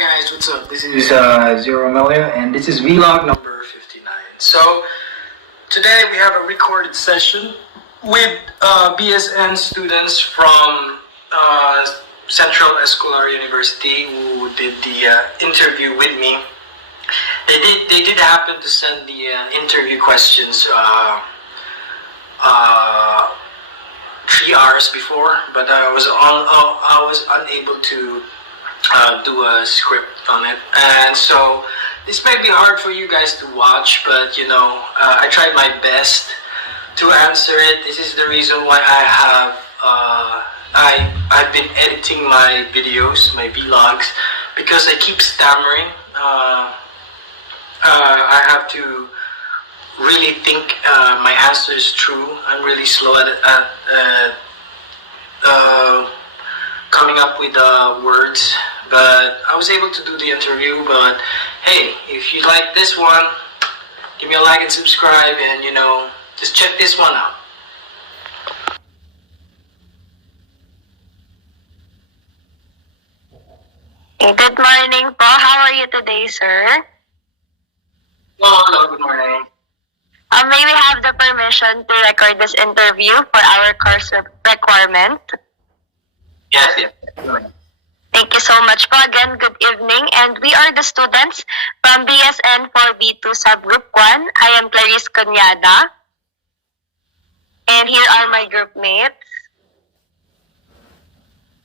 guys, what's up? This is Zero Mella, and this is vlog number 59. So, today we have a recorded session with BSN students from Centro Escolar University who did the interview with me. They did happen to send the interview questions 3 hours before, but I was unable to do a script on it, and so this may be hard for you guys to watch, but you know, I tried my best to answer it. This is the reason why I've been editing my videos, my vlogs, because I keep stammering. I have to really think my answer is true. I'm really slow at coming up with words, but I was able to do the interview. But hey, if you like this one, give me a like and subscribe, and you know, just check this one out. Good morning po. How are you today, sir? Hello, good morning. May we have the permission to record this interview for our course requirement? Yes. Thank you so much po. Again, good evening. And we are the students from BSN 4B2 Subgroup 1. I am Clarice Conyada. And here are my group mates.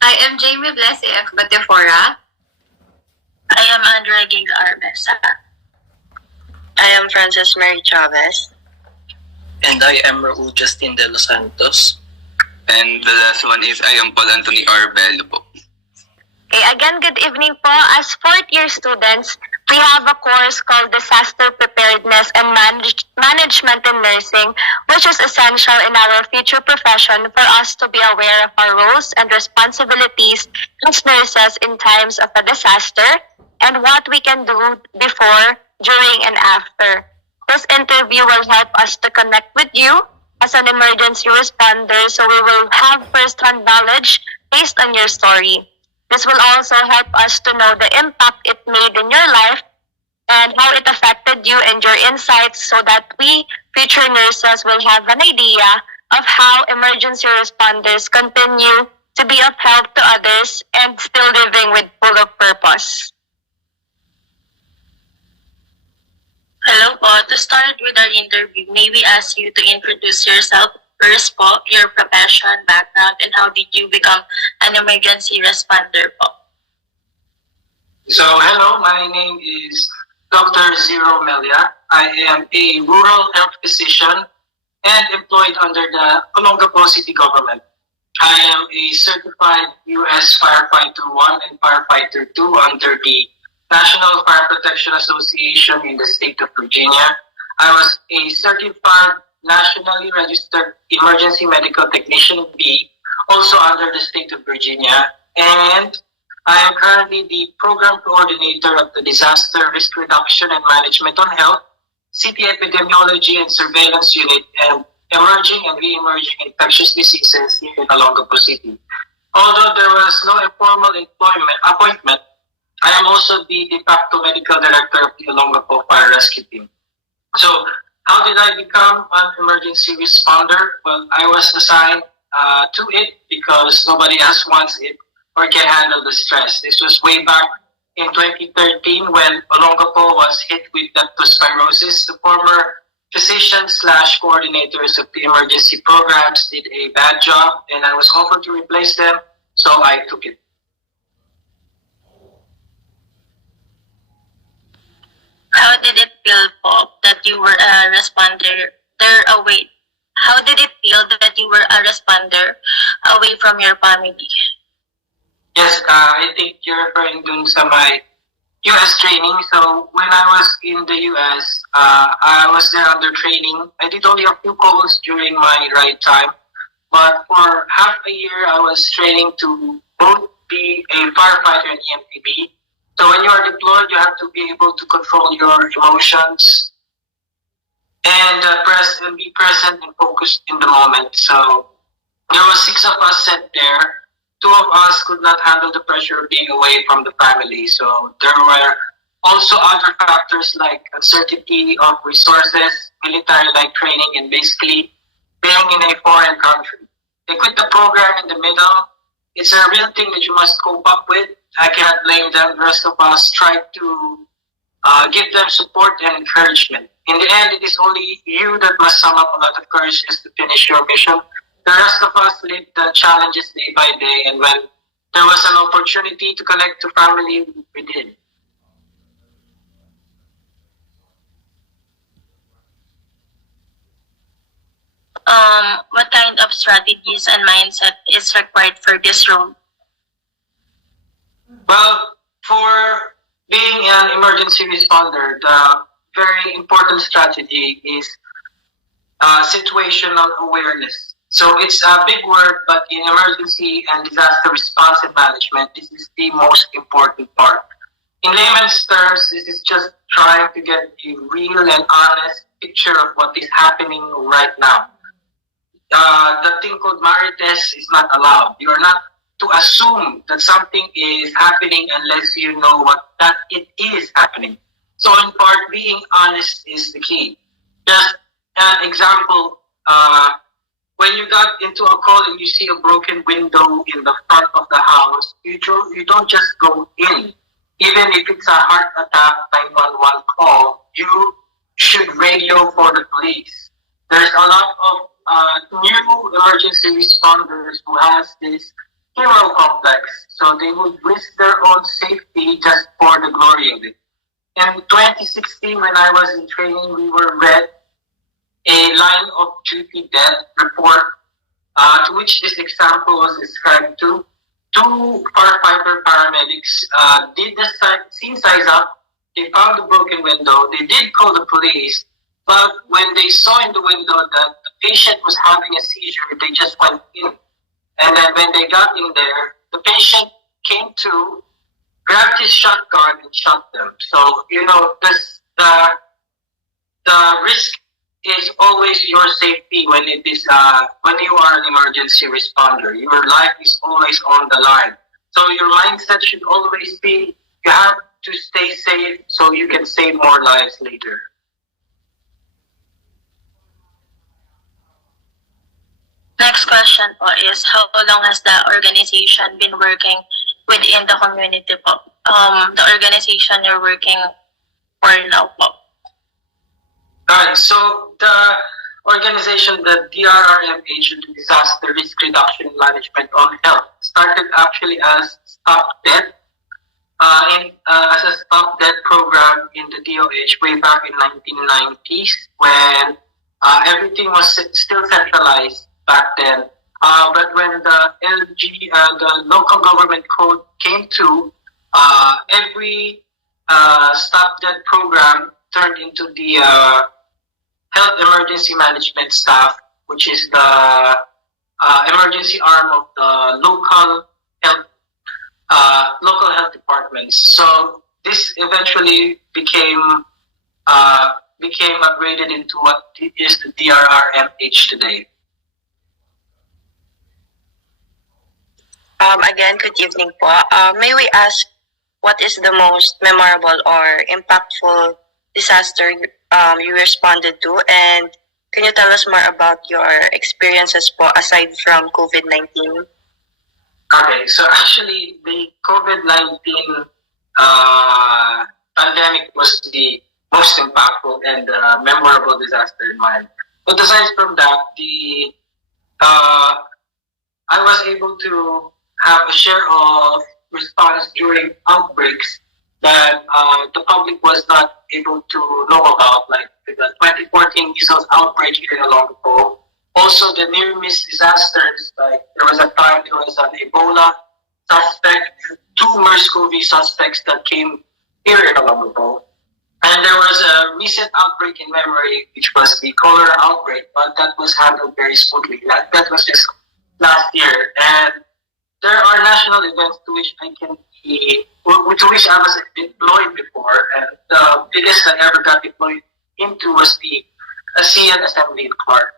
I am Jamie Blessy F. Batefora. I am Andrea Gigs Arbesa. I am Frances Mary Chavez. And I am Raul Justin de Los Santos. And the last one is I am Paul Anthony Arbelo po. Okay, again, good evening po. As fourth-year students, we have a course called Disaster Preparedness and Management in Nursing, which is essential in our future profession for us to be aware of our roles and responsibilities as nurses in times of a disaster and what we can do before, during, and after. This interview will help us to connect with you as an emergency responder, so we will have first-hand knowledge based on your story. This will also help us to know the impact it made in your life and how it affected you and your insights, so that we, future nurses, will have an idea of how emergency responders continue to be of help to others and still living with full of purpose. Hello po. To start with our interview, may we ask you to introduce yourself first po, your profession, background, and how did you become an emergency responder po? So, hello, my name is Dr. Zero Mella. I am a rural health physician and employed under the Olongapo City government. I am a certified U.S. Firefighter 1 and Firefighter 2 under the National Fire Protection Association in the state of Virginia. I was a certified nationally registered emergency medical technician B, also under the state of Virginia, and I am currently the program coordinator of the Disaster Risk Reduction and Management on Health, City Epidemiology and Surveillance Unit, and Emerging and Re-emerging Infectious Diseases here in Olongapo City. Although there was no informal appointment, I am also the de facto medical director of the Olongapo Fire Rescue Team. So, how did I become an emergency responder? Well, I was assigned to it because nobody else wants it or can handle the stress. This was way back in 2013 when Olongapo was hit with leptospirosis. The former physicians/coordinators of the emergency programs did a bad job, and I was offered to replace them, so I took it. How did it feel po that you were a responder away? How did it feel that you were a responder away from your family? Yes, I think you're referring dun sa my US training. So when I was in the US, I was there under training. I did only a few calls during my ride time, but for half a year I was training to both be a firefighter and EMTB. So when you are deployed, you have to be able to control your emotions and be present and focused in the moment. So there were 6 of us sent there. two of us could not handle the pressure of being away from the family. So there were also other factors like uncertainty of resources, military-like training, and basically being in a foreign country. They quit the program in the middle. It's a real thing that you must cope up with. I cannot blame them. The rest of us tried to give them support and encouragement. In the end, it is only you that must sum up a lot of courage just to finish your mission. The rest of us lived the challenges day by day, and when there was an opportunity to connect to family, we did. What kind of strategies and mindset is required for this role? Well, for being an emergency responder, the very important strategy is situational awareness. So it's a big word, but in emergency and disaster response and management, this is the most important part. In layman's terms, this is just trying to get a real and honest picture of what is happening right now. The thing called marites is not allowed. You are not to assume that something is happening unless you know that it is happening. So in part, being honest is the key. Just an example, when you got into a call and you see a broken window in the front of the house, you don't just go in. Even if it's a heart attack 911 call, you should radio for the police. There's a lot of new emergency responders who has this hero complex, so they would risk their own safety just for the glory of it. In 2016, when I was in training, we were read a line of duty death report to which this example was described to. Two firefighter paramedics did the scene size up. They found the broken window. They did call the police, but when they saw in the window that the patient was having a seizure, they just went in. And then when they got in there, the patient came to, grabbed his shotgun and shot them. So, the risk is always your safety when it is when you are an emergency responder. Your life is always on the line. So your mindset should always be you have to stay safe so you can save more lives later. Next question po is, how long has the organization been working within the community po? The organization you're working for now po. Alright, so the organization, the DRRMH, Disaster Risk Reduction and Management on Health, started actually as Stop Death, as a Stop Death program in the DOH way back in 1990s when everything was still centralized back then. But when the the local government code came to, every Stop Death program turned into the Health Emergency Management Staff, which is the emergency arm of the local health departments. So this eventually became upgraded into what is the DRRMH today. Again, good evening po. May we ask what is the most memorable or impactful disaster you responded to, and can you tell us more about your experiences po aside from COVID-19? Okay, so actually the COVID-19 pandemic was the most impactful and memorable disaster in mind. But aside from that, I was able to have a share of response during outbreaks that the public was not able to know about, like the 2014 measles outbreak here in Olongapo. Also, the near-miss disasters, like there was a time there was an Ebola suspect, two MERS-CoV suspects that came here in Olongapo. And there was a recent outbreak in memory, which was the cholera outbreak, but that was handled very smoothly. That was just last year. And there are national events to which to which I was deployed before, and the biggest I ever got deployed into was the ASEAN Assembly in Clark.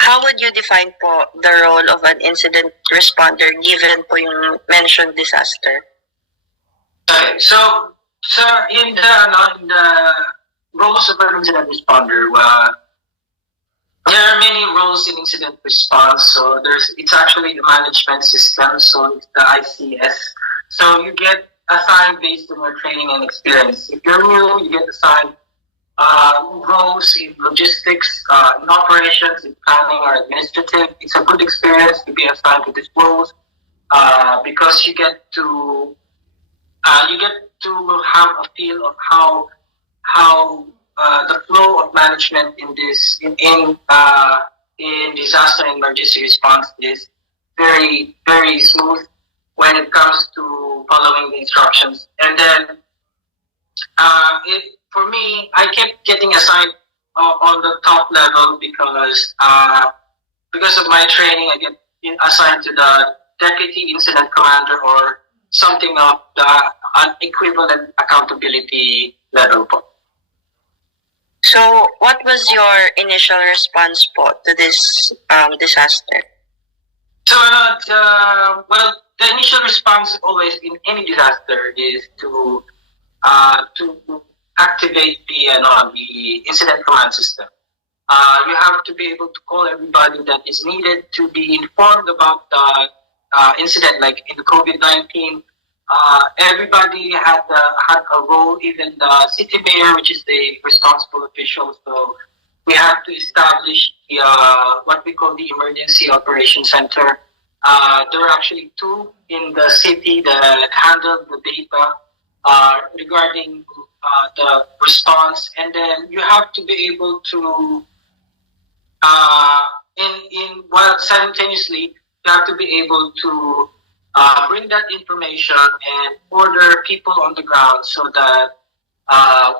How would you define po the role of an incident responder given po yung mentioned disaster? Okay, so in the roles of an incident responder, there are many roles in incident response. So it's actually a management system. So it's the ICS. So you get assigned based on your training and experience. If you're new, you get assigned roles in logistics, in operations, in planning, or administrative. It's a good experience to be assigned to these roles because you get to have a feel of how the flow of management in disaster and emergency response is very, very smooth when it comes to following the instructions. And then for me, I kept getting assigned on the top level because of my training. I get assigned to the deputy incident commander or something of the equivalent accountability level. So, what was your initial response po to this disaster? So, the initial response always in any disaster is to activate the incident command system. You have to be able to call everybody that is needed to be informed about the incident, like in COVID-19. Everybody had a role, even the city mayor, which is the responsible official. So we have to establish what we call the emergency operations center. There are actually two in the city that handle the data regarding the response, and then you have to be able to while simultaneously you have to be able to bring that information and order people on the ground so that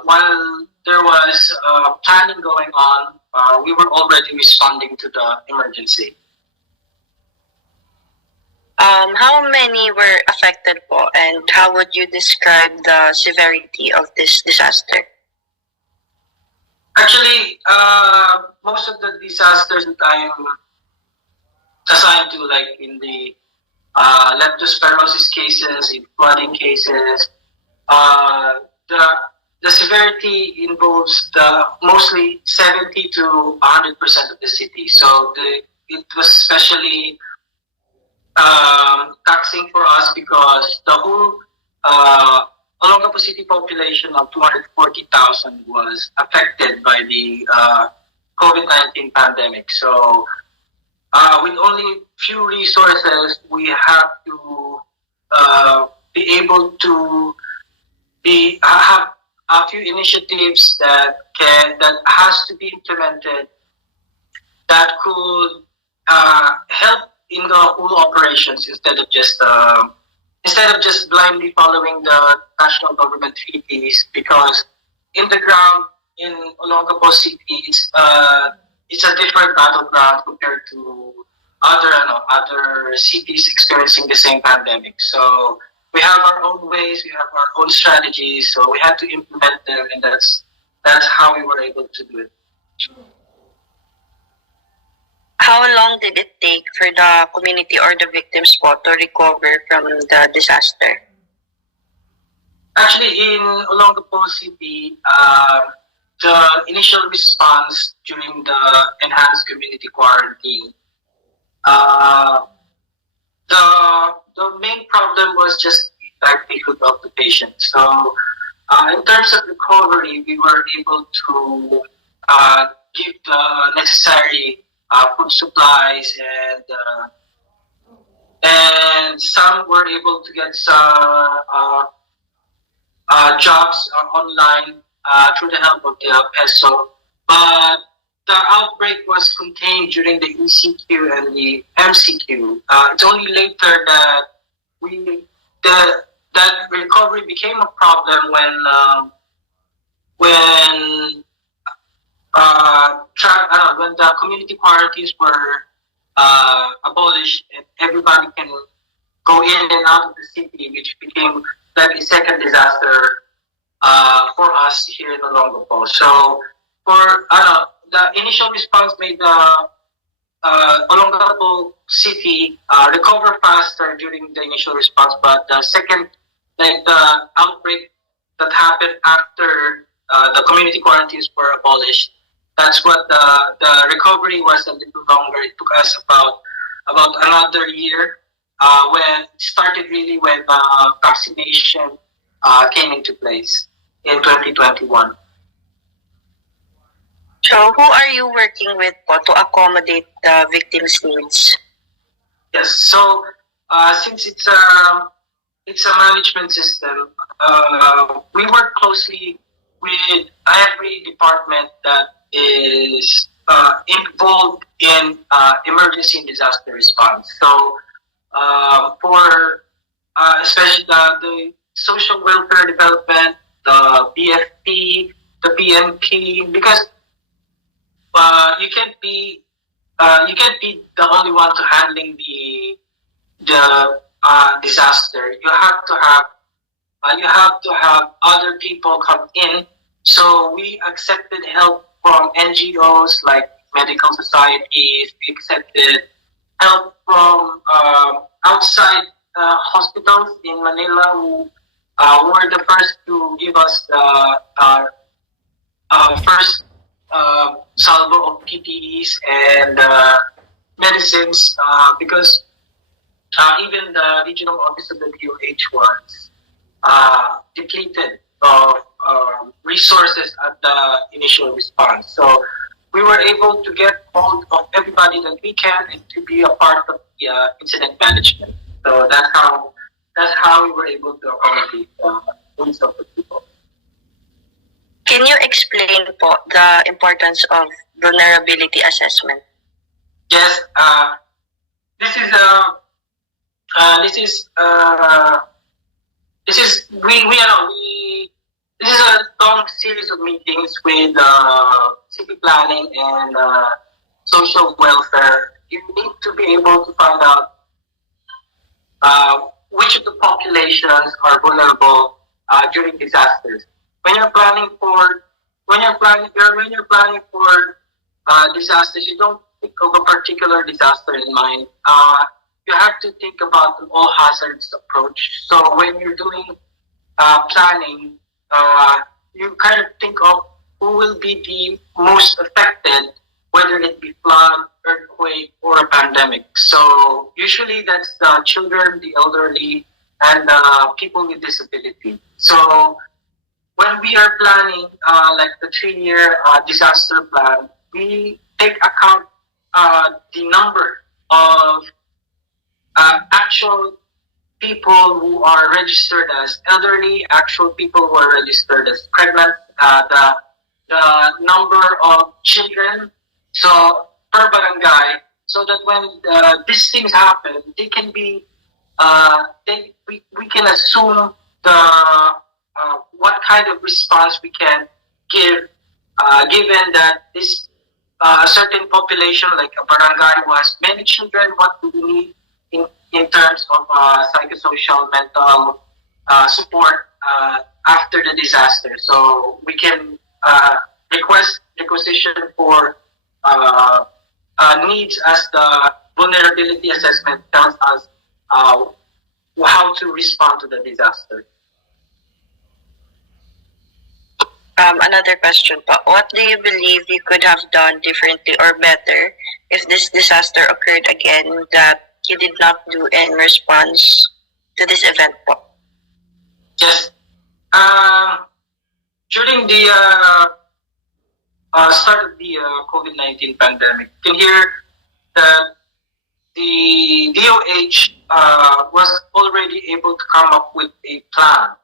while there was planning going on, we were already responding to the emergency. How many were affected po, and how would you describe the severity of this disaster? Actually, most of the disasters that I am assigned to, like in the leptospirosis cases, in flooding cases, the severity involves mostly 70 to 100% of the city. So it was especially taxing for us because the whole Olongapo City population of 240,000 was affected by the COVID-19 pandemic. So with only few resources, we have to be able to have a few initiatives that has to be implemented that could help in the whole operations instead of just blindly following the national government treaties, because in the ground in Olongapo City it's a different battleground compared to other cities experiencing the same pandemic. So we have our own ways, we have our own strategies, so we had to implement them, and that's how we were able to do it. How long did it take for the community or the victims po to recover from the disaster? Actually, in Olongapo City, the initial response during the enhanced community quarantine, the main problem was just the livelihood of the patient. So, in terms of recovery, we were able to give the necessary food supplies, and some were able to get some jobs online through the help of the PESO. But the outbreak was contained during the ECQ and the MCQ. It's only later that that recovery became a problem when the community quarantines were abolished and everybody can go in and out of the city, which became like a second disaster for us here in Olongapo. So for the initial response made the Olongapo City recover faster during the initial response, but the second, like the outbreak that happened after the community quarantines were abolished, that's what the recovery was a little longer. It took us about another year when it started really when vaccination came into place in 2021. So, who are you working with po to accommodate the victims' needs? Yes. So since it's a management system, we work closely with every department that is involved in emergency and disaster response. So for especially the social welfare development, the BFP, the PNP, because you can't be the only one to handling the disaster. You have to have other people come in. So we accepted help from NGOs like medical societies. We accepted help from outside hospitals in Manila who were the first to give us the first salvo of PPEs and medicines because even the regional office of the DOH was depleted of resources at the initial response. So we were able to get hold of everybody that we can and to be a part of the incident management. So that's how we were able to accommodate the needs of the people. Can you explain po the importance of vulnerability assessment? Yes, this is this is a long series of meetings with city planning and social welfare. You need to be able to find out which of the populations are vulnerable during disasters. When you're planning for disasters, you don't think of a particular disaster in mind. You have to think about an all hazards approach. So when you're doing planning, you kind of think of who will be the most affected, whether it be flood, earthquake, or a pandemic. So usually that's the children, the elderly, and people with disability. So when we are planning like the 3-year disaster plan, we take account the number of actual people who are registered as elderly, actual people who are registered as pregnant, the number of children, so per barangay, so that when these things happen, they can be, we can assume the what kind of response we can give, given that this certain population, like a barangay who has many children, what do we need in terms of psychosocial, mental support after the disaster. So we can request requisition for needs as the vulnerability assessment tells us how to respond to the disaster. Another question po. What do you believe you could have done differently or better if this disaster occurred again that you did not do in response to this event po? Yes. During the start of the COVID-19 pandemic, you can hear that the DOH was already able to come up with a plan.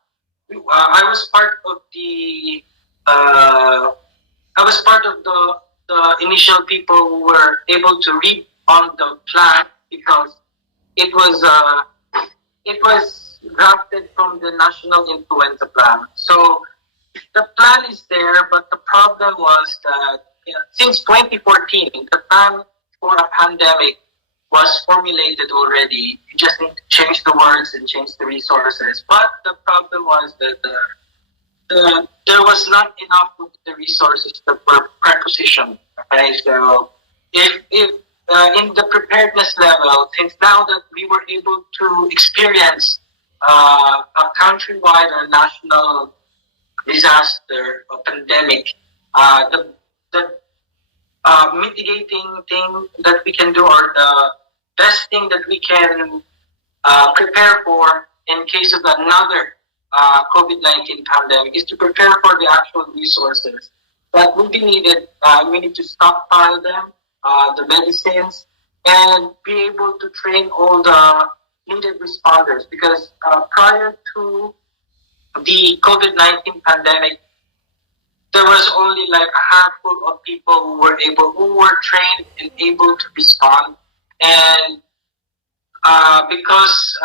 I was part of the initial people who were able to read on the plan because it was drafted from the National Influenza Plan. So the plan is there, but the problem was that since 2014, the plan for a pandemic was formulated already. You just need to change the words and change the resources. But the problem was that there was not enough of the resources that were prepositioned. Okay, so if in the preparedness level, since now that we were able to experience a countrywide or national disaster or pandemic, the mitigating thing that we can do, or the best thing that we can prepare for in case of another COVID-19 pandemic, is to prepare for the actual resources that will be needed. We need to stockpile them, the medicines, and be able to train all the needed responders. Because prior to the COVID-19 pandemic, there was only like a handful of people who were trained and able to respond, and because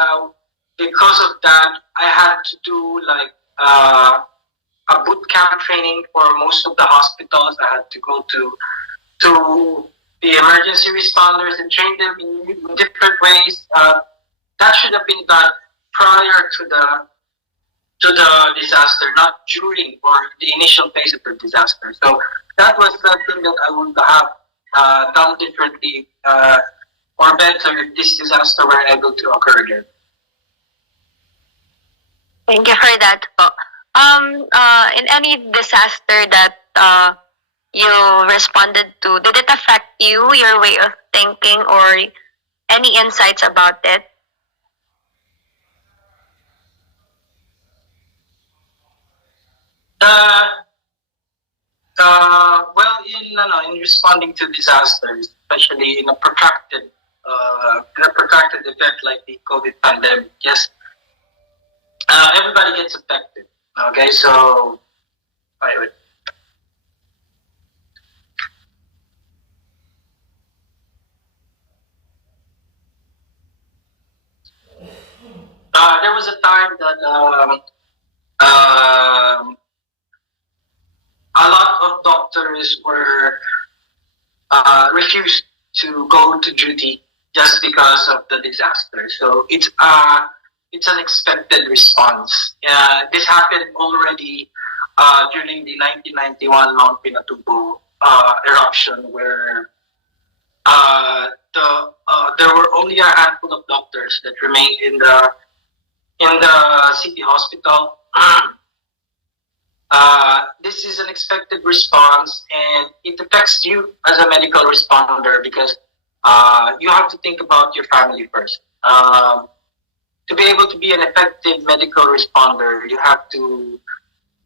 of that, I had to do like a boot camp training for most of the hospitals. I had to go to the emergency responders and train them in different ways. That should have been done prior to the disaster, not during or the initial phase of the disaster. So that was something that I would have done differently or better if this disaster were able to occur again. Thank you for that po. In any disaster that you responded to, did it affect you, your way of thinking, or any insights about it? Well, in responding to disasters, especially in a protracted event like the COVID pandemic, yes, everybody gets affected. Okay, so wait. There was a time that a lot of doctors were refused to go to duty just because of the disaster. So it's an expected response. This happened already during the 1991 Mount Pinatubo eruption, where there were only a handful of doctors that remained in the city hospital. This is an expected response, and it affects you as a medical responder because you have to think about your family first. To be able to be an effective medical responder, you have to,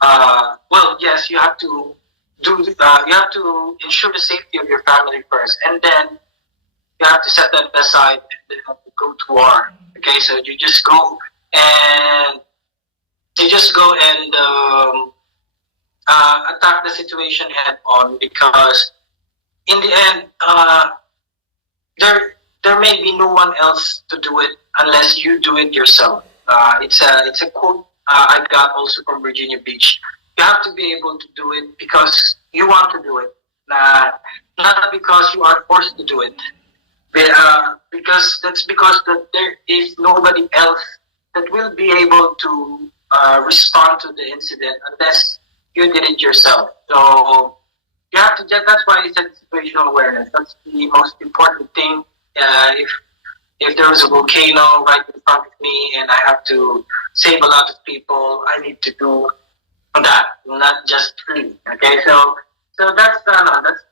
you have to you have to ensure the safety of your family first, and then you have to set that aside and then have to go to war. Okay, so you just go and attack the situation head on, because in the end, there may be no one else to do it unless you do it yourself. It's a quote I got also from Virginia Beach. You have to be able to do it because you want to do it, not because you are forced to do it. Because there is nobody else that will be able to respond to the incident unless you did it yourself. So you have to. That's why it's situational awareness. That's the most important thing. If there was a volcano right in front of me and I have to save a lot of people, I need to do that, not just free. Okay, so that's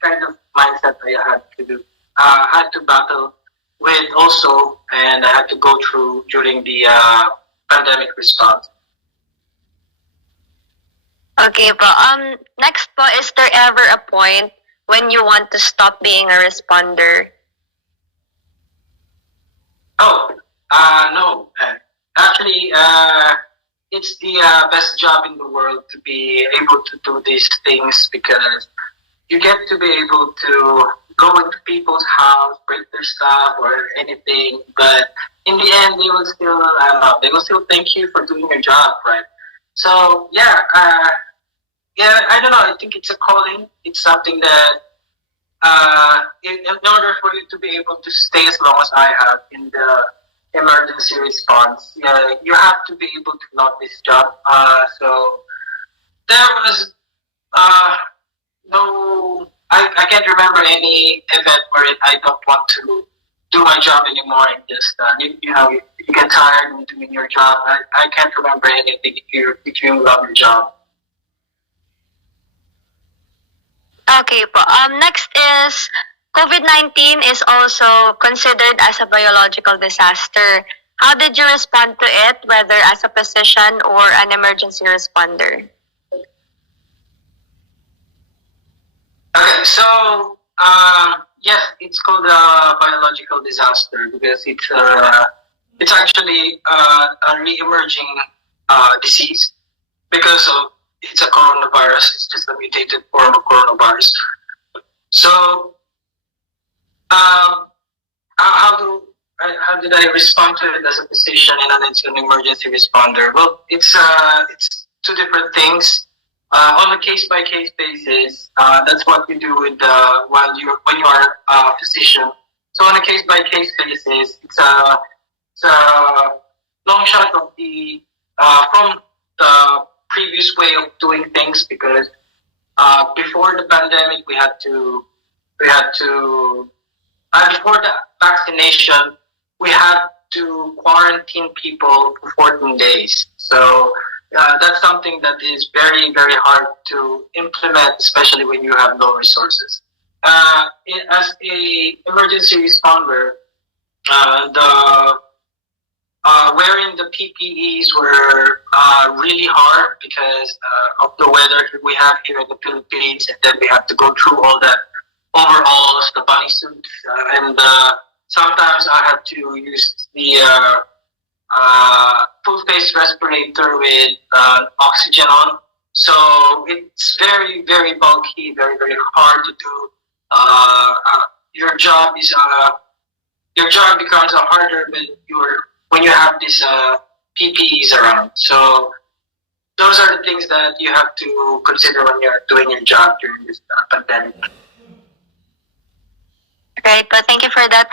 kind of mindset I had to do. Had to battle with also, and I had to go through during the pandemic response. Okay po. Next po, is there ever a point when you want to stop being a responder? No. Actually, it's the best job in the world to be able to do these things, because you get to be able to go into people's house, break their stuff or anything, but in the end, they will still thank you for doing your job, right? So I don't know. I think it's a calling. It's something that in order for you to be able to stay as long as I have in the emergency response, you have to be able to love this job. So there was no I can't remember any event where I don't want to do my job anymore and just you get tired of doing your job. I can't remember anything if you love your job. Okay po. Next is COVID-19 is also considered as a biological disaster. How did you respond to it, whether as a physician or an emergency responder? Okay, so yes, it's called a biological disaster because it's actually a re-emerging disease because of it's a coronavirus. It's just a mutated form of coronavirus. So how did I respond to it as a physician and as an emergency responder? Well, it's two different things. On a case-by-case basis, that's what you do with when you are a physician. So on a case-by-case basis, it's a long shot of the from the previous way of doing things because before the pandemic we had to before the vaccination we had to quarantine people for 14 days. So that's something that is very, very hard to implement, especially when you have low resources. As a emergency responder, the wearing the PPEs were really hard because of the weather we have here in the Philippines, and then we have to go through all that overalls, the bunny suits, and sometimes I have to use the full face respirator with oxygen on. So it's very, very bulky, very, very hard to do. Your job becomes harder when you have these PPEs around. So those are the things that you have to consider when you're doing your job during this pandemic. Right, but thank you for that.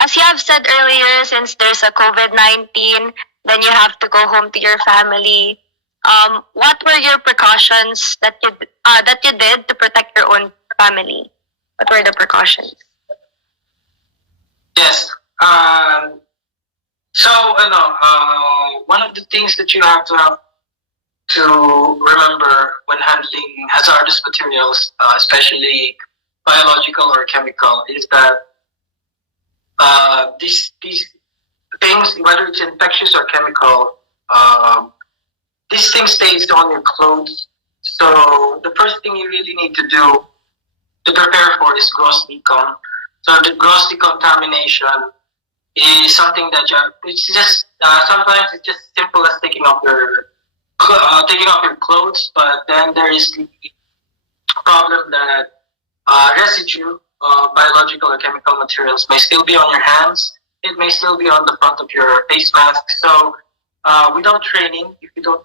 As you have said earlier, since there's a COVID-19, then you have to go home to your family. What were your precautions that you did to protect your own family? What were the precautions? Yes. So, one of the things that you have to remember when handling hazardous materials, especially biological or chemical, is that these things, whether it's infectious or chemical, these things stays on your clothes. So the first thing you really need to do to prepare for is gross decon. So the gross decontamination is something that it's just sometimes it's just simple as taking off your clothes, but then there is the problem that residue of biological or chemical materials may still be on your hands. It may still be on the front of your face mask. So without training, if you don't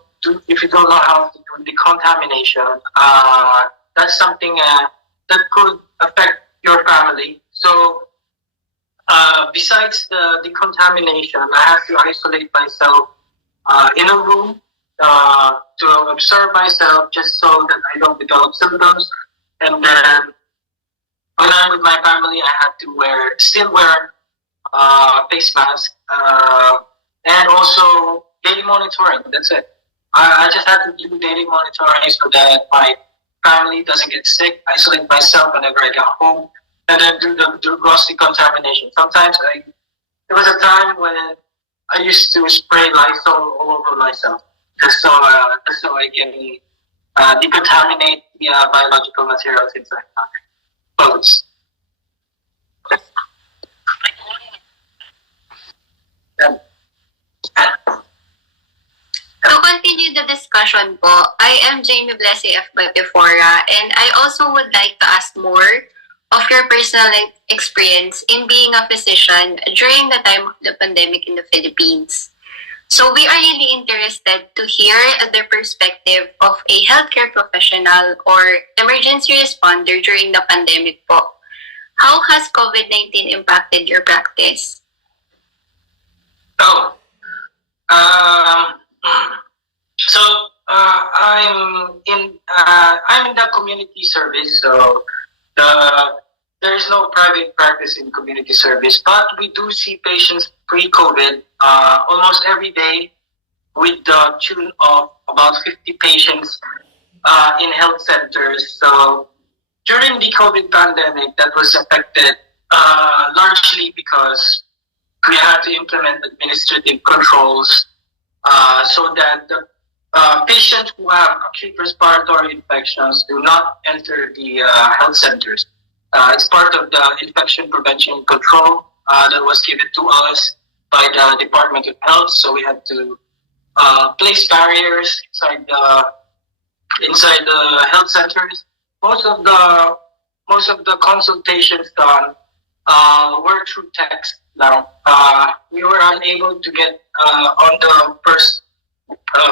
know how to do decontamination, that's something that could affect your family. So besides the decontamination, I have to isolate myself in a room to observe myself just so that I don't develop symptoms. And then when I'm with my family, I have to still wear face mask and also daily monitoring. That's it. I just have to do daily monitoring so that my family doesn't get sick. Isolate myself whenever I get home, and then do gross decontamination. Sometimes there was a time when I used to spray Lysol all over myself just so I can decontaminate the biological materials inside my clothes. To continue the discussion po, I am Jamie Blessy F. Batefora, and I also would like to ask more of your personal experience in being a physician during the time of the pandemic in the Philippines. So we are really interested to hear the perspective of a healthcare professional or emergency responder during the pandemic po. How has COVID-19 impacted your practice? Oh, so I'm in the community service, so there is no private practice in community service, but we do see patients pre-COVID almost every day with the tune of about 50 patients in health centers. So during the COVID pandemic, that was affected largely because we had to implement administrative controls so that the patients who have acute respiratory infections do not enter the health centers. It's part of the infection prevention control that was given to us by the Department of Health. So we had to place barriers inside the health centers. Most of the consultations done were through text. Now we were unable to get on the first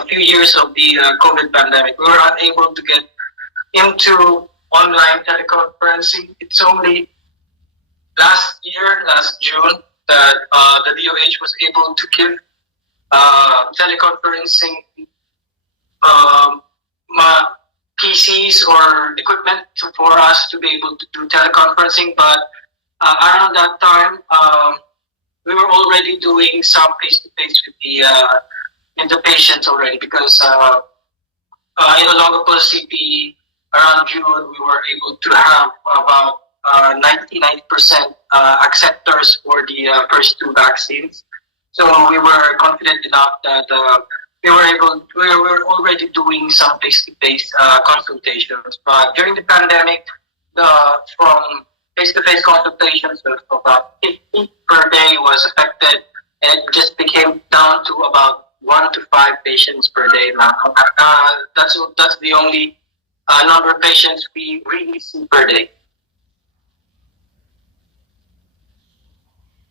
few years of the COVID pandemic. We were unable to get into online teleconferencing. It's only last June, that the DOH was able to give teleconferencing PCs or equipment for us to be able to do teleconferencing. But around that time, we were already doing some face-to-face with the patients already, because in Olongapo City, around June, we were able to have about 99% acceptors for the first two vaccines. So we were confident enough that we were already doing some face-to-face consultations. But during the pandemic, from face-to-face consultations of about 50 per day was affected, and it just became down to about 1 to 5 patients per day now. That's the only number of patients we really see per day.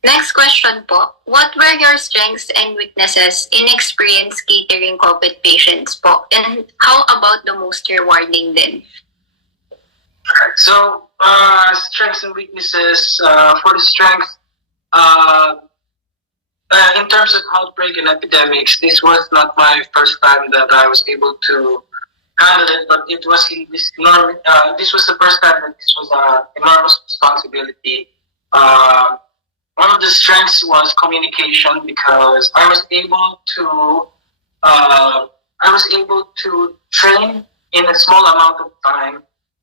Next question po. What were your strengths and weaknesses in experience catering COVID patients po? And how about the most rewarding then? So, strengths and weaknesses. For the strengths, in terms of outbreak and epidemics, this was not my first time that I was able to handle it, but it was this was the first time that this was an enormous responsibility. One of the strengths was communication, because I was able to train in a small amount of time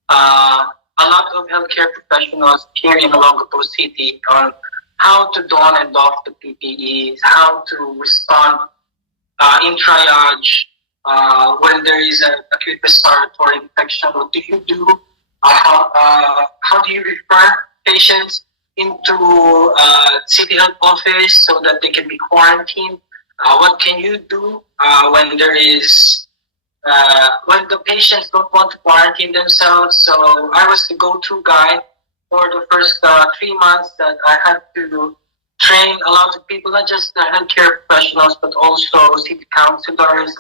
a lot of healthcare professionals here in Olongapo City on how to don and doff the PPEs, how to respond in triage when there is an acute respiratory infection. What do you do? How do you refer patients into city health office so that they can be quarantined? What can you do when when the patients don't want to quarantine themselves? So I was the go-to guy for the first 3 months that I had to train a lot of people, not just the healthcare professionals, but also city councilors,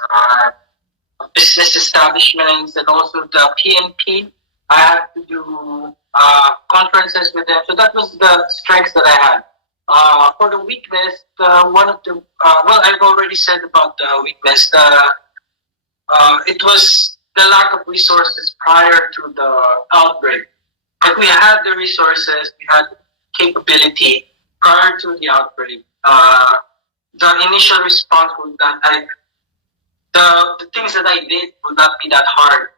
business establishments, and also the PNP. I had to do conferences with them. So that was the strengths that I had. For the weakness, I've already said about the weakness. It was the lack of resources prior to the outbreak. If we had the resources, we had capability prior to the outbreak. The initial response was that the things that I did would not be that hard.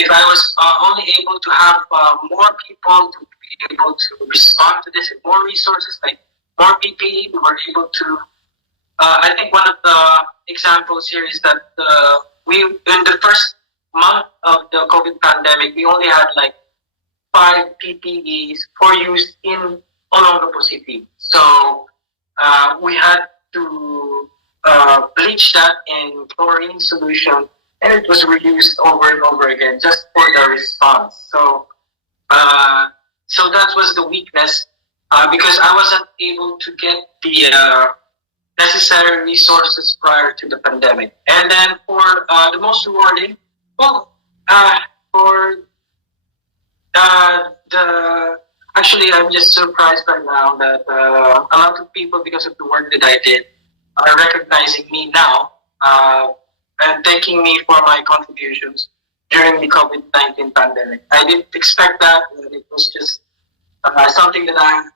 If I was only able to have more people to be able to respond to this, and more resources, like more PPE, we were able to. I think one of the examples here is that in the first month of the COVID pandemic, we only had like 5 PPEs for use in Olongapo City. So we had to bleach that in chlorine solution, and it was reused over and over again just for the response. So that was the weakness, because I wasn't able to get the necessary resources prior to the pandemic. And then for the most rewarding, actually, I'm just surprised right now that a lot of people, because of the work that I did, are recognizing me now and thanking me for my contributions. during the COVID-19 pandemic. I didn't expect that. It was just something that I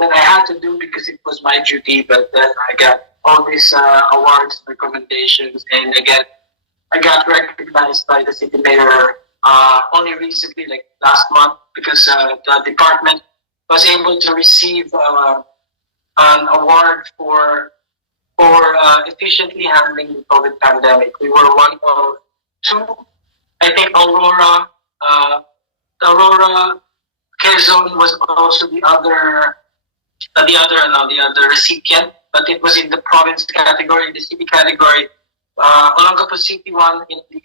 had to do because it was my duty. But then I got all these awards, recommendations, and I got recognized by the city mayor only recently, like last month, because the department was able to receive an award for efficiently handling the COVID pandemic. We were one of two. I think Aurora Quezon was also the other recipient, but it was in the province category, the city category. Olongapo City won in the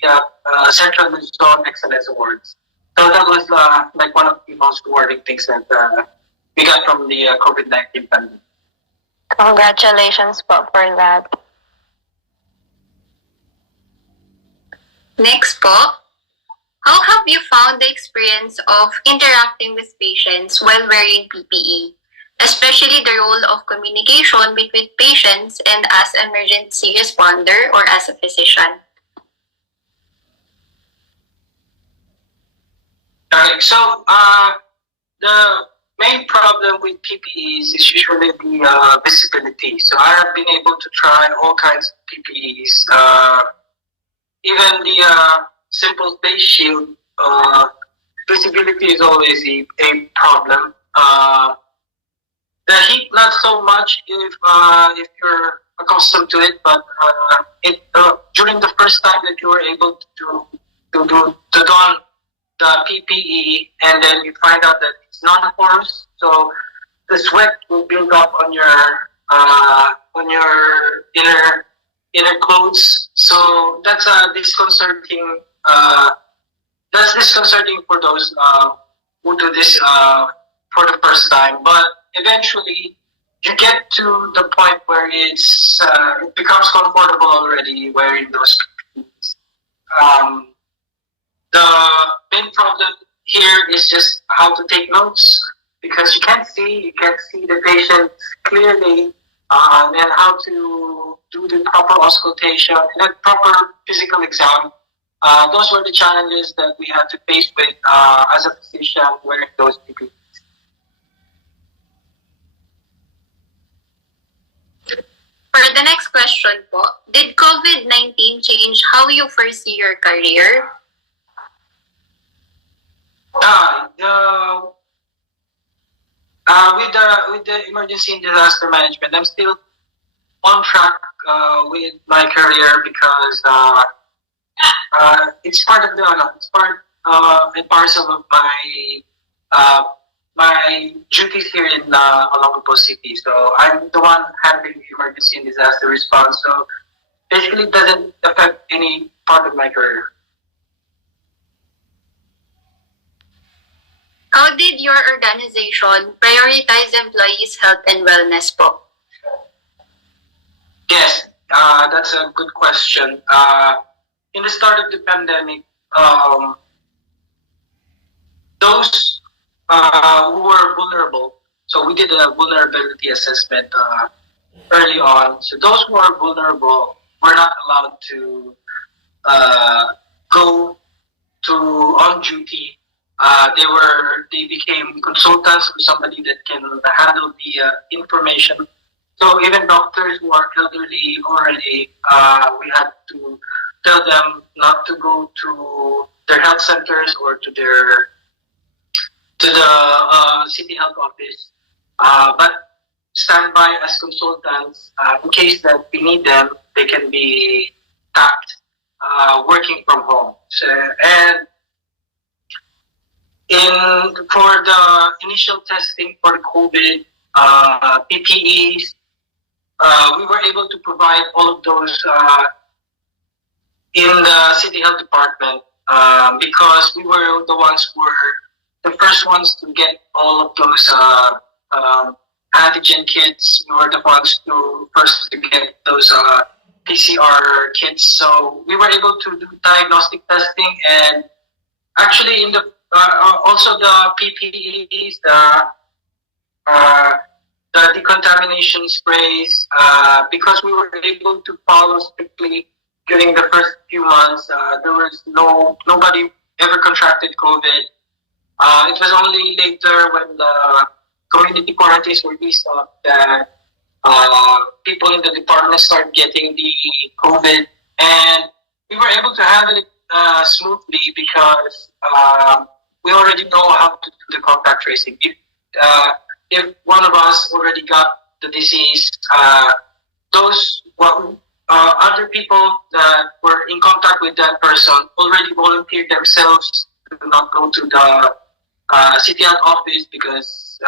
Central Luzon Excellence Awards. So that was like one of the most rewarding things that we got from the COVID-19 pandemic. Congratulations po for that. Next po, how have you found the experience of interacting with patients while wearing PPE, especially the role of communication between patients and as an emergency responder or as a physician? Okay, so the main problem with PPEs is usually the visibility. So I have been able to try all kinds of PPEs, even the simple face shield. Visibility is always a problem. The heat, not so much if you're accustomed to it, but during the first time that you were able to don the PPE, and then you find out that it's non-porous, so the sweat will build up on your inner clothes. So that's disconcerting. That's disconcerting for those who do this for the first time. But eventually, you get to the point where it becomes comfortable already wearing those PPEs. The main problem here is just how to take notes, because you can't see the patient clearly, and how to do the proper auscultation and the proper physical exam. Those were the challenges that we had to face with as a physician wearing those PPEs. For the next question po, did COVID-19 change how you foresee your career? With the emergency and disaster management, I'm still on track with my career because it's part of it's part and parcel of my duties here in Olongapo City. So I'm the one handling the emergency and disaster response. So basically, it doesn't affect any part of my career. How did your organization prioritize employees' health and wellness po? Yes, that's a good question. In the start of the pandemic, those who were vulnerable, so we did a vulnerability assessment early on. So those who are vulnerable were not allowed to go on duty. They became consultants or somebody that can handle the information. So even doctors who are elderly already, we had to tell them not to go to their health centers or to the city health office, but stand by as consultants in case that we need them. They can be tapped working from home. So, and for the initial testing for COVID PPEs, we were able to provide all of those in the city health department because we were the ones who were the first ones to get all of those antigen kits. We were the ones first to get those PCR kits. So we were able to do diagnostic testing, and actually in the also the PPEs, the decontamination sprays, because we were able to follow strictly during the first few months, there was nobody ever contracted COVID. It was only later when the community quarantines were eased up that people in the department started getting the COVID, and we were able to handle it smoothly because we already know how to do the contact tracing. If one of us already got the disease, other people that were in contact with that person already volunteered themselves to not go to the city health office because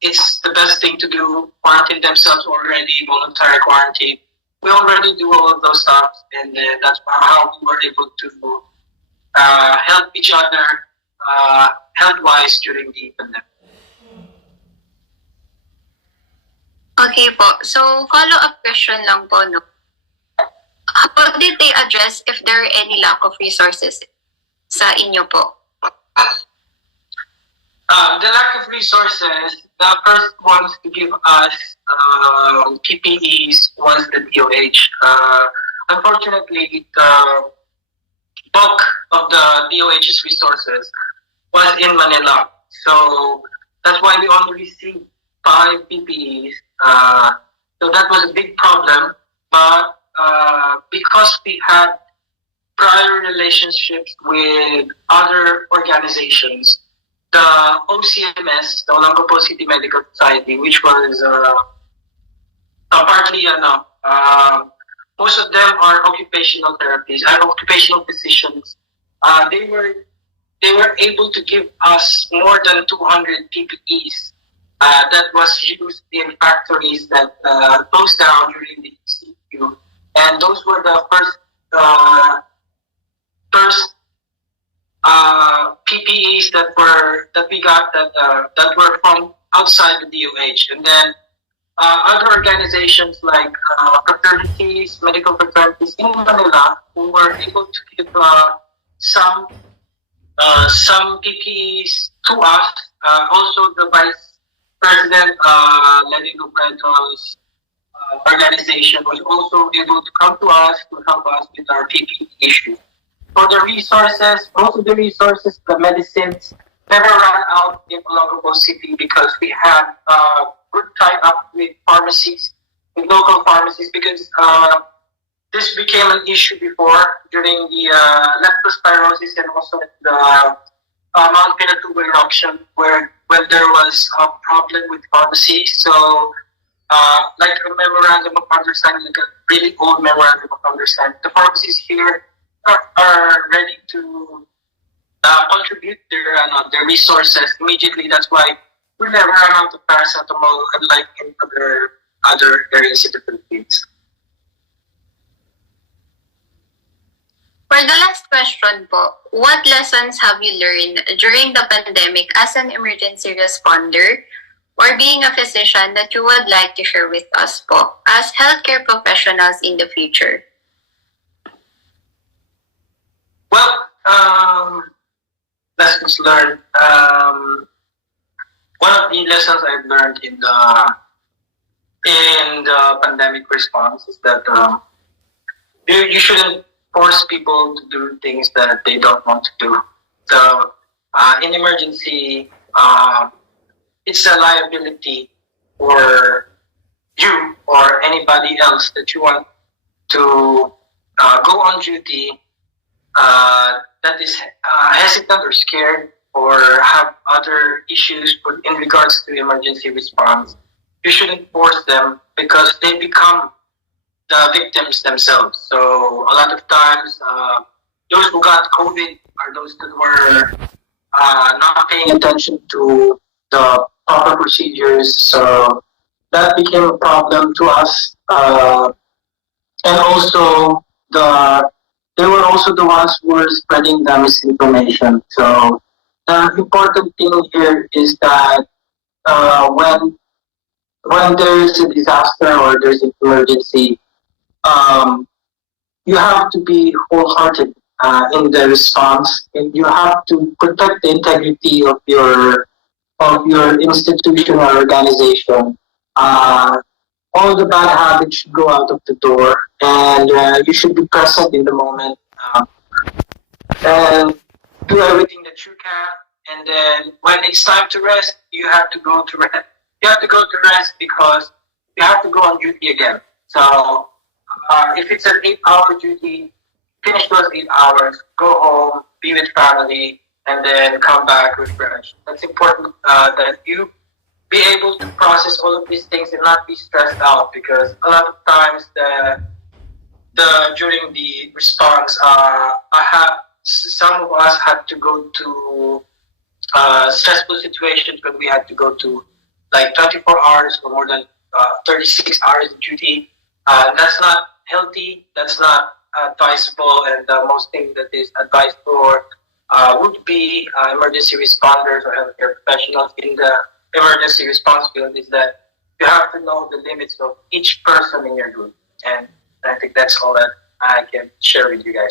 it's the best thing to do. Quarantine themselves already, voluntary quarantine. We already do all of those stuff, and that's how we were able to help each other health-wise during the pandemic. Okay po. So, follow-up question lang po, no? How did they address if there are any lack of resources sa inyo po? The lack of resources, the first ones to give us PPEs was the DOH. Unfortunately, the bulk of the DOH's resources was in Manila. So that's why we only received 5 PPEs. So that was a big problem. But because we had prior relationships with other organizations, the OCMS, the Olongapo City Medical Society, which was partly most of them are occupational therapists and occupational physicians. They were able to give us more than 200 PPEs that was used in factories that closed down during the ECQ, and those were the first PPEs that we got that were from outside the DOH, and then other organizations like fraternities, medical fraternities in Manila, who were able to give some PPEs to us. Also, the Vice President Lenny Lubreto's organization was also able to come to us to help us with our PPE issue. For the resources, most of the resources, the medicines, never ran out in Olongapo City because we had good tie-up with pharmacies, with local pharmacies, because this became an issue before during the leptospirosis and also the Mount Pinatubo eruption, when there was a problem with pharmacies. So, like a memorandum of understanding, like a really old memorandum of understanding, the pharmacies here are ready to contribute their resources immediately. That's why we never run out of paracetamol, unlike in other areas in the Philippines. For the last question po, what lessons have you learned during the pandemic as an emergency responder or being a physician that you would like to share with us po as healthcare professionals in the future? Well, lessons learned. One of the lessons I've learned in the pandemic response is that you shouldn't force people to do things that they don't want to do. So, in emergency, it's a liability for you or anybody else that you want to go on duty that is hesitant or scared or have other issues in regards to emergency response. You shouldn't force them because they become the victims themselves. So a lot of times, those who got COVID are those that were not paying attention to the proper procedures. So that became a problem to us. And also, they were also the ones who were spreading the misinformation. So the important thing here is that when there's a disaster or there's an emergency, you have to be wholehearted in the response, and you have to protect the integrity of your institution or organization. all the bad habits should go out of the door, and you should be present in the moment, and do everything that you can. And then when it's time to rest, you have to go to rest. You have to go to rest because you have to go on duty again. So if it's an 8-hour duty, finish those 8 hours, go home, be with family, and then come back refreshed. That's important that you be able to process all of these things and not be stressed out, because a lot of times the during the response, some of us had to go to stressful situations when we had to go to like 24 hours for more than 36 hours of duty. That's not healthy. That's not advisable. And the most thing that is advised for would be emergency responders or healthcare professionals in the emergency response field is that you have to know the limits of each person in your group. And I think that's all that I can share with you guys.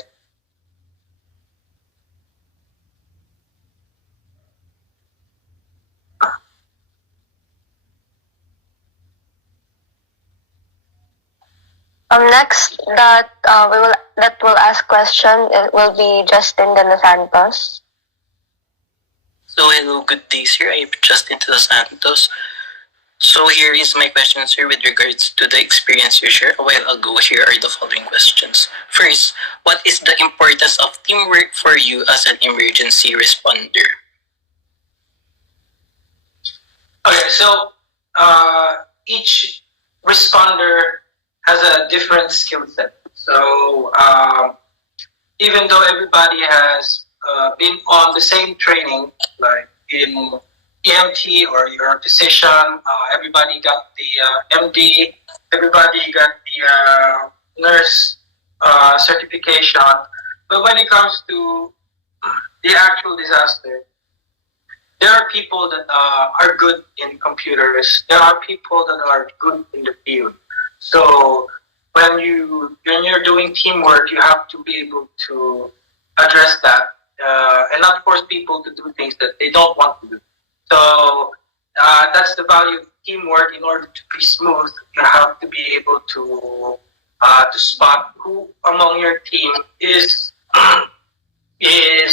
Next that will ask question, it will be Justin De Los Santos. So hello, good day, sir. I'm Justin De Los Santos. So here is my question, sir, with regards to the experience you shared a while ago. Here are the following questions. First, what is the importance of teamwork for you as an emergency responder? Okay, so each responder has a different skill set. So even though everybody has been on the same training, like in EMT or you're a physician, everybody got the MD, everybody got the nurse certification. But when it comes to the actual disaster, there are people that are good in computers. There are people that are good in the field. So when you're doing teamwork, you have to be able to address that and not force people to do things that they don't want to do. So that's the value of teamwork. In order to be smooth, you have to be able to spot who among your team is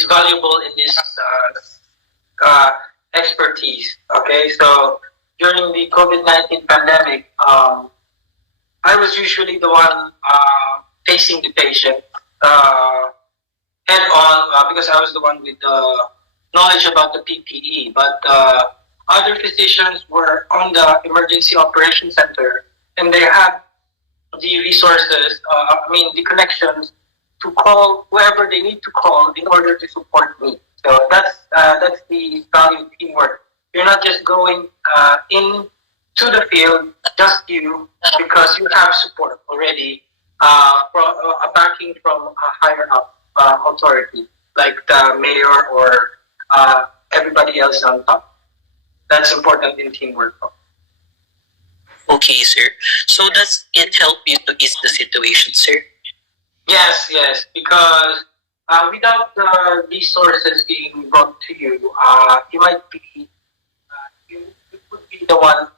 valuable in this expertise. Okay, so during the COVID-19 pandemic, I was usually the one facing the patient head on because I was the one with the knowledge about the PPE. But other physicians were on the emergency operations center, and they had the resources, the connections to call whoever they need to call in order to support me. So that's the value of teamwork. You're not just going in to the field, just you, because you have support already from a backing from a higher up authority, like the mayor or everybody else on top. That's important in teamwork. Okay, sir. So does it help you to ease the situation, sir? Yes, because without the resources being brought to you, you might be, you could be the one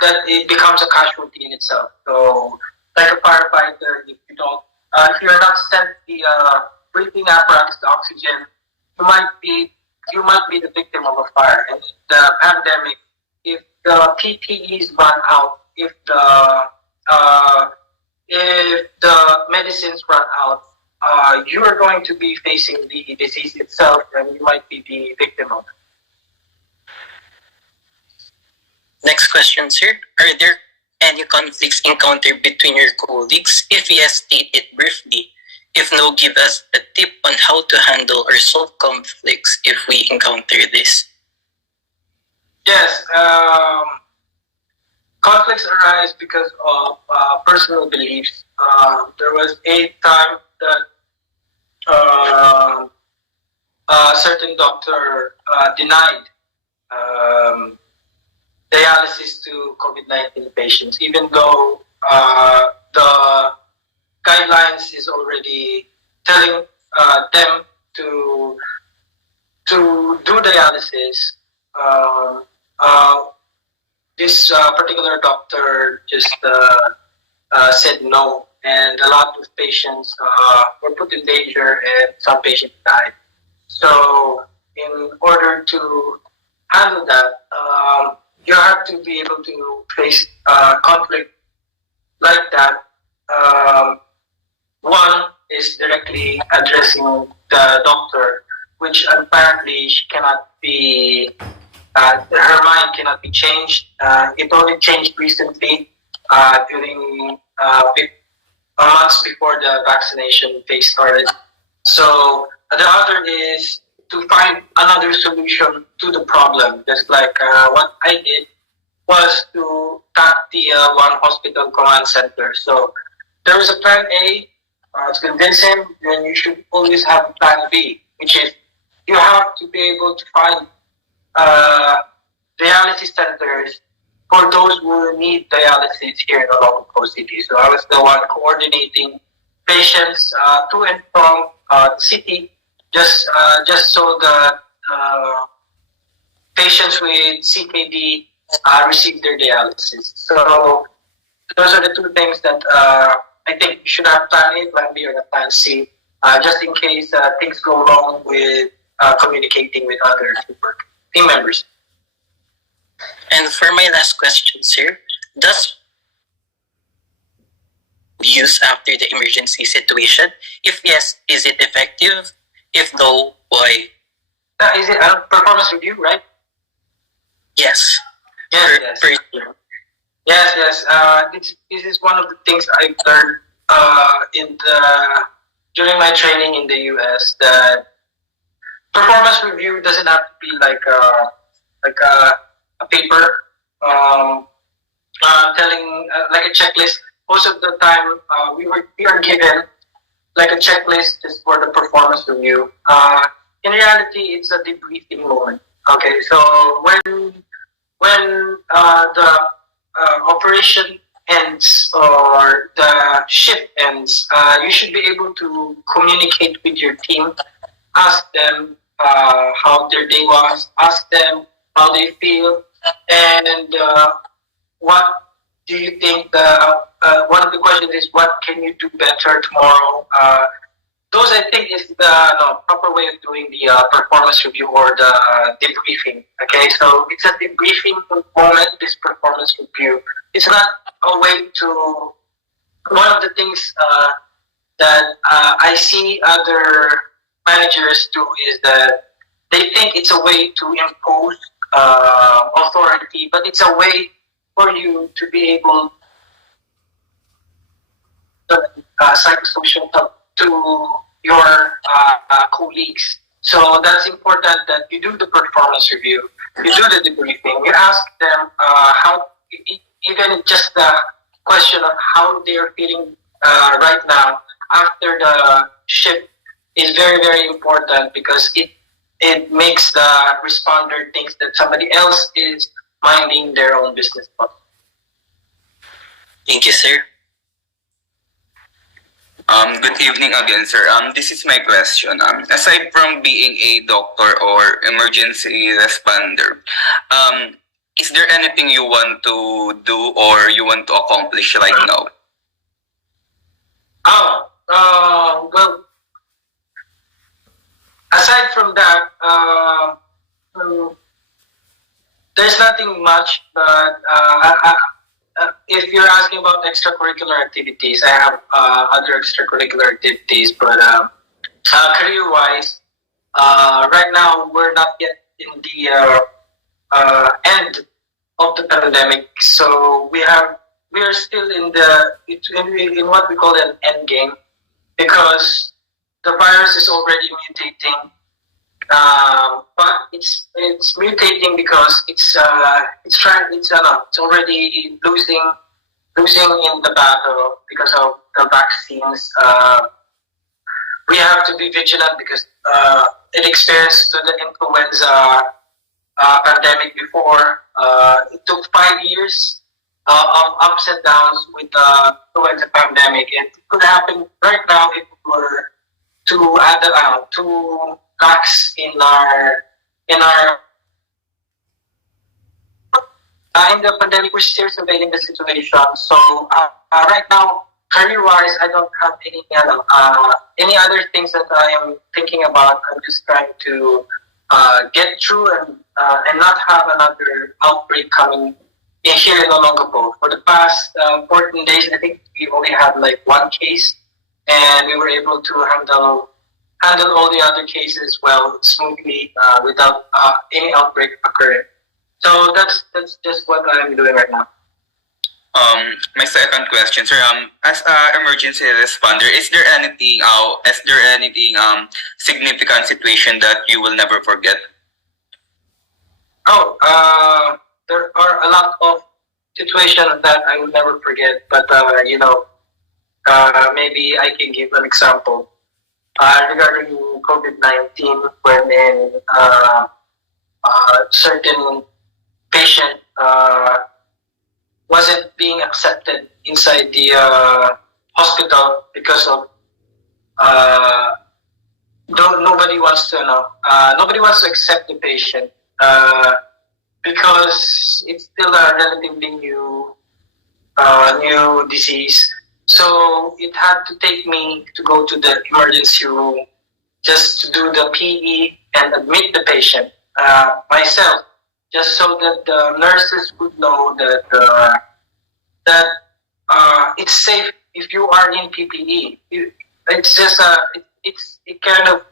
that it becomes a casualty in itself. So, like a firefighter, if you're not sent the breathing apparatus, the oxygen, you might be the victim of a fire. And the pandemic, if the PPEs run out, if the medicines run out, you are going to be facing the disease itself, and you might be the victim of it. Next question, sir. Are there any conflicts encountered between your colleagues? If yes, state it briefly. If no, give us a tip on how to handle or solve conflicts if we encounter this. Yes, conflicts arise because of personal beliefs. There was a time that a certain doctor denied dialysis to COVID-19 patients, even though the guidelines is already telling them to do dialysis. this particular doctor just said no, and a lot of patients were put in danger, and some patients died. So, in order to handle that, you have to be able to face conflict like that. One is directly addressing the doctor, which apparently she cannot be, her mind cannot be changed. It only changed recently during months before the vaccination phase started. So the other is to find another solution to the problem. Just like what I did was to tap the one hospital command center. So there was a plan A to convince him, then you should always have a plan B, which is you have to be able to find dialysis centers for those who need dialysis here in Olongapo City. So I was the one coordinating patients to and from the city, just so that patients with CKD receive their dialysis. So those are the two things that I think you should have plan A, plan B, or the plan C, just in case things go wrong with communicating with other team members. And for my last question, sir, does use after the emergency situation? If yes, is it effective? If no, why? Is it a performance review, right? Yes. Yes, Per yes. year. Yes. This is one of the things I've learned during my training in the US, that performance review doesn't have to be like a paper telling like a checklist. Most of the time, we are given like a checklist just for the performance review. In reality, it's a debriefing moment. Okay, so when the operation ends or the shift ends, you should be able to communicate with your team, ask them how their day was, ask them how they feel, and what do you think one of the questions is, what can you do better tomorrow? Those, I think, is the proper way of doing the performance review or the debriefing. Okay, so it's a debriefing moment, this performance review. It's not a way to, one of the things that I see other managers do is that they think it's a way to impose authority, but it's a way for you to be able to psychosocial help to your colleagues. So that's important that you do the performance review, you do the debriefing, you ask them how, even just the question of how they're feeling right now after the shift is very, very important, because it makes the responder think that somebody else is minding their own business. Thank you, sir. Good evening again, sir. This is my question. Aside from being a doctor or emergency responder, is there anything you want to do or you want to accomplish right now? Well, aside from that, there's nothing much, but if you're asking about extracurricular activities, I have other extracurricular activities, but career-wise, right now we're not yet in the end of the pandemic, so we are still in what we call an end game, because the virus is already mutating. But it's mutating because it's already losing in the battle because of the vaccines. We have to be vigilant because it experienced the influenza pandemic before. It took 5 years of ups and downs with the influenza pandemic, and it could happen right now if we were to add to tax in our In the pandemic, we're still surveilling the situation. So right now, career-wise, I don't have any other things that I am thinking about. I'm just trying to get through and not have another outbreak coming in here in Olongapo. For the past 14 days, I think we only had like one case, and we were able to handle all the other cases well smoothly without any outbreak occurring. So that's just what I'm doing right now. My second question, sir. As a emergency responder, is there anything significant situation that you will never forget? There are a lot of situations that I will never forget, but maybe I can give an example regarding COVID-19, wherein certain patient wasn't being accepted inside the hospital because of nobody wants to accept the patient because it's still a relatively new disease. So it had to take me to go to the emergency room just to do the PE and admit the patient myself, just so that the nurses would know that it's safe if you are in PPE. It kind of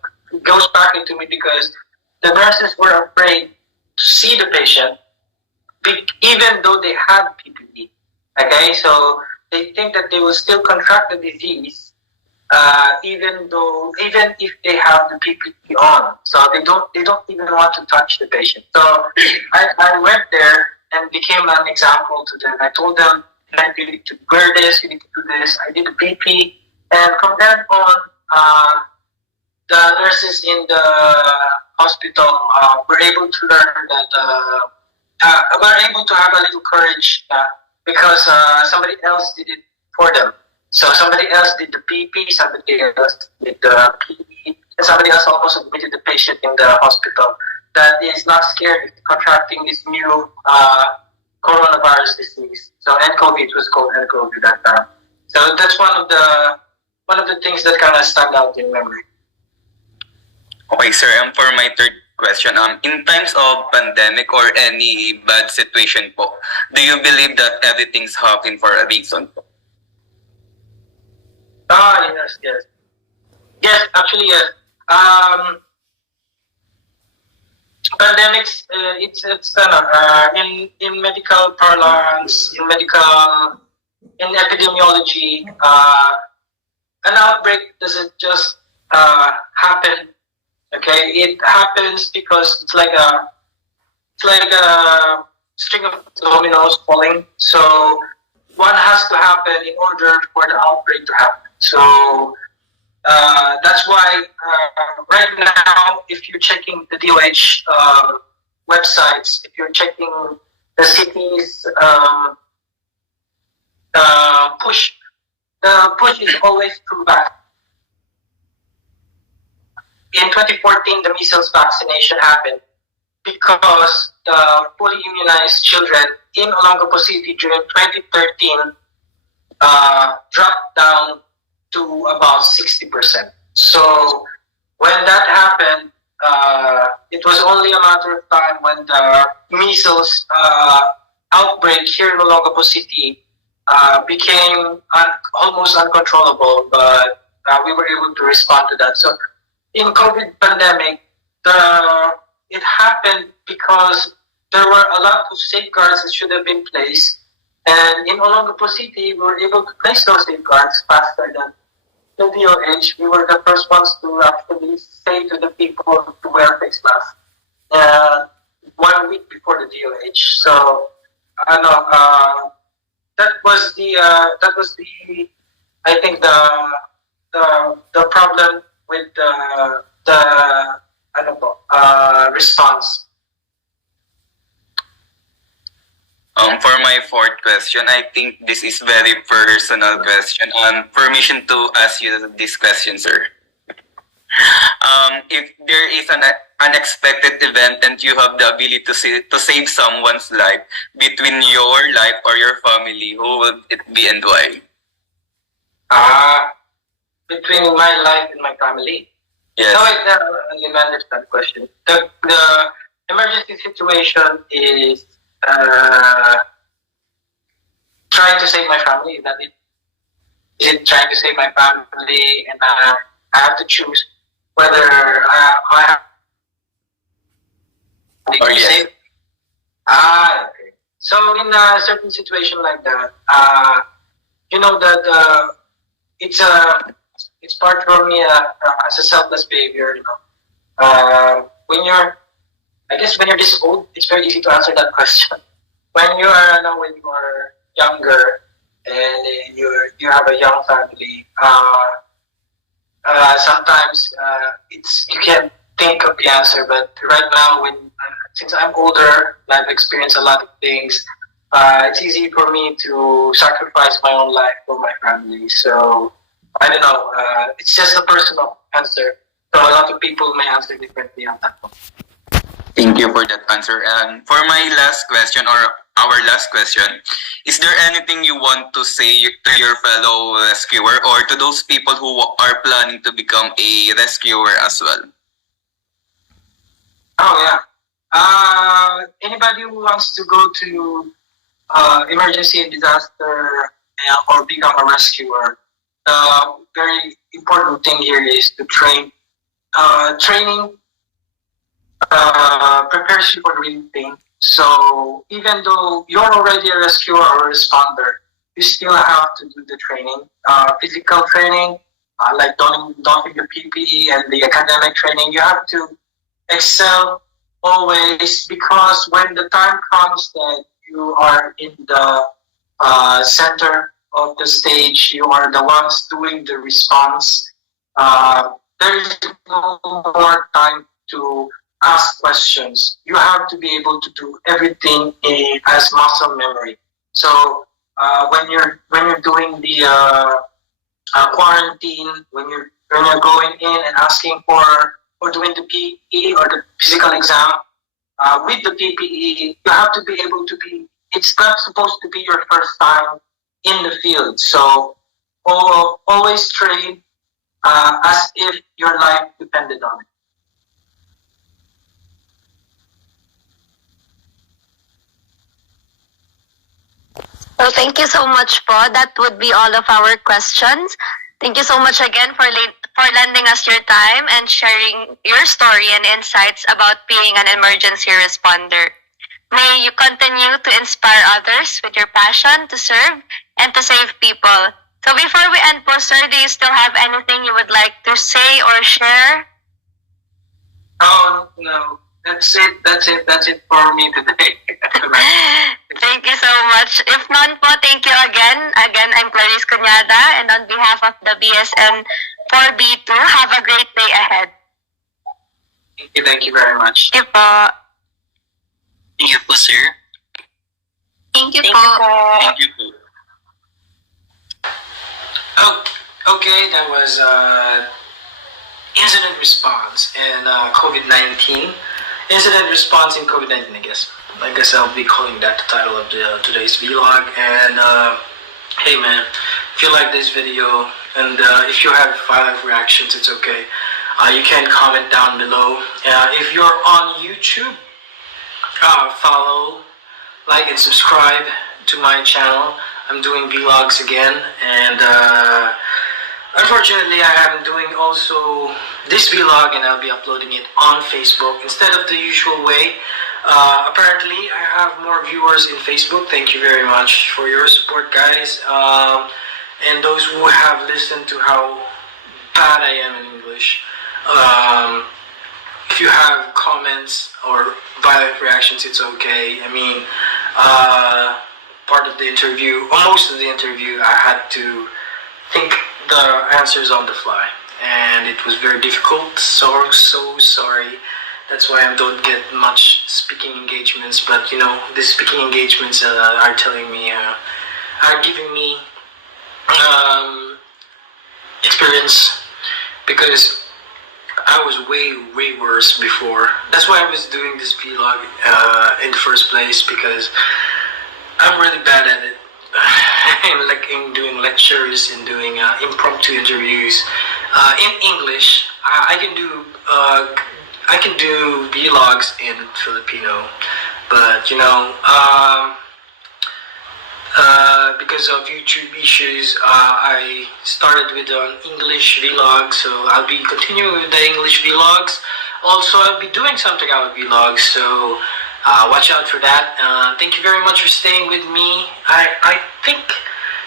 goes back into me because the nurses were afraid to see the patient, even though they had PPE. Okay, so they think that they will still contract the disease, even if they have the PPE on. So they don't even want to touch the patient. So I went there and became an example to them. I told them, you need to wear this, you need to do this. I did the PP, and from then on, the nurses in the hospital were able to learn that were able to have a little courage because somebody else did it for them. So somebody else did the PP, somebody else did the PE, and somebody else also admitted the patient in the hospital that is not scared of contracting this new coronavirus disease. So nCoV was called nCoV that time. So that's one of the things that kind of stand out in memory. Okay, sir. And for my third question, in times of pandemic or any bad situation po, do you believe that everything's happening for a reason po? Yes, actually, yes. Pandemics, it's in medical parlance, in epidemiology, an outbreak doesn't just happen. Okay, it happens because it's like a string of dominoes falling. So one has to happen in order for the outbreak to happen. So that's why right now, if you're checking the DOH websites, if you're checking the city's push, the push is always through back. In 2014, the measles vaccination happened because the fully immunized children in Olongapo City during 2013 dropped down to about 60%. So when that happened, it was only a matter of time when the measles outbreak here in Olongapo City became almost uncontrollable, but we were able to respond to that. So in COVID pandemic, it happened because there were a lot of safeguards that should have been placed, and in Olongapo City, we were able to place those safeguards faster than the DOH. We were the first ones to actually say to the people to wear face masks 1 week before the DOH. So I know that was the I think the problem with the response. For my fourth question, I think this is very personal question. Permission to ask you this question, sir. If there is unexpected event and you have the ability to save someone's life between your life or your family, who would it be and why? Between my life and my family. Yes. No, I didn't understand the question. The emergency situation is trying to save my family. Is that it? Is it trying to save my family, and I have to choose whether I have Or to yes. save? Okay. So in a certain situation like that, you know that it's part for me as a selfless behavior. You know, I guess when you're this old, it's very easy to answer that question. When you are when you are younger and you have a young family, sometimes it's you can't think of the answer. But right now, since I'm older, I've experienced a lot of things. It's easy for me to sacrifice my own life for my family. So I don't know. It's just a personal answer. So a lot of people may answer differently on that one. Thank you for that answer. And for my last question, or our last question, is there anything you want to say to your fellow rescuer or to those people who are planning to become a rescuer as well? Oh yeah. Anybody who wants to go to emergency and disaster or become a rescuer, the very important thing here is to train. Training prepares you for the real thing. So even though you're already a rescuer or a responder, you still have to do the training, physical training, like donning the PPE, and the academic training. You have to excel always, because when the time comes that you are in the center of the stage, you are the ones doing the response. There is no more time to ask questions. You have to be able to do everything as muscle memory. So when you're doing the quarantine, when you're going in and asking for or doing the PE or the physical exam with the PPE, you have to be able to be. It's not supposed to be your first time in the field. So always train as if your life depended on it. So thank you so much po. That would be all of our questions. Thank you so much again for lending us your time and sharing your story and insights about being an emergency responder. May you continue to inspire others with your passion to serve and to save people. So before we end po, sir, do you still have anything you would like to say or share? Oh no, that's it. That's it for me today. Thank you so much. If none po, thank you again. Again, I'm Clarice Cunyada, and on behalf of the BSN 4B2, have a great day ahead. Thank you very much. Thank you po. Thank you po, sir. Thank you Thank po. you po. Thank you too. Oh, okay, that was incident response and COVID-19. Incident response in COVID-19, I guess. I guess I'll be calling that the title of today's vlog. And hey man, if you like this video and if you have violent reactions, it's okay. You can comment down below. If you're on YouTube, follow, like, and subscribe to my channel. I'm doing vlogs again, and unfortunately I am doing also this vlog, and I'll be uploading it on Facebook instead of the usual way. Apparently I have more viewers in Facebook. Thank you very much for your support, guys, and those who have listened to how bad I am in English. If you have comments or violent reactions, it's okay. I mean, part of the interview, or most of the interview, I had to think the answers on the fly, and it was very difficult. So sorry. That's why I don't get much speaking engagements. But you know, the speaking engagements are telling me, are giving me experience, because I was way worse before. That's why I was doing this vlog in the first place, because I'm really bad at it. in doing lectures and doing impromptu interviews in English. I can do vlogs in Filipino, but because of YouTube issues, I started with an English vlog, so I'll be continuing with the English vlogs. Also, I'll be doing something out with vlogs, so watch out for that. Thank you very much for staying with me. I think,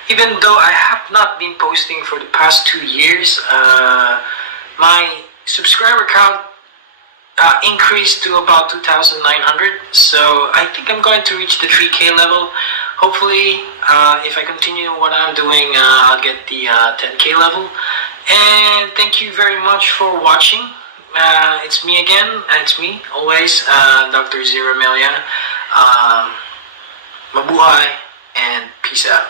even though I have not been posting for the past 2 years, my subscriber count increased to about 2,900. So I think I'm going to reach the 3K level. Hopefully, if I continue what I'm doing, I'll get the 10K level. And thank you very much for watching. It's me again, and it's me, always, Dr. Zero Mella. Mabuhay, and peace out.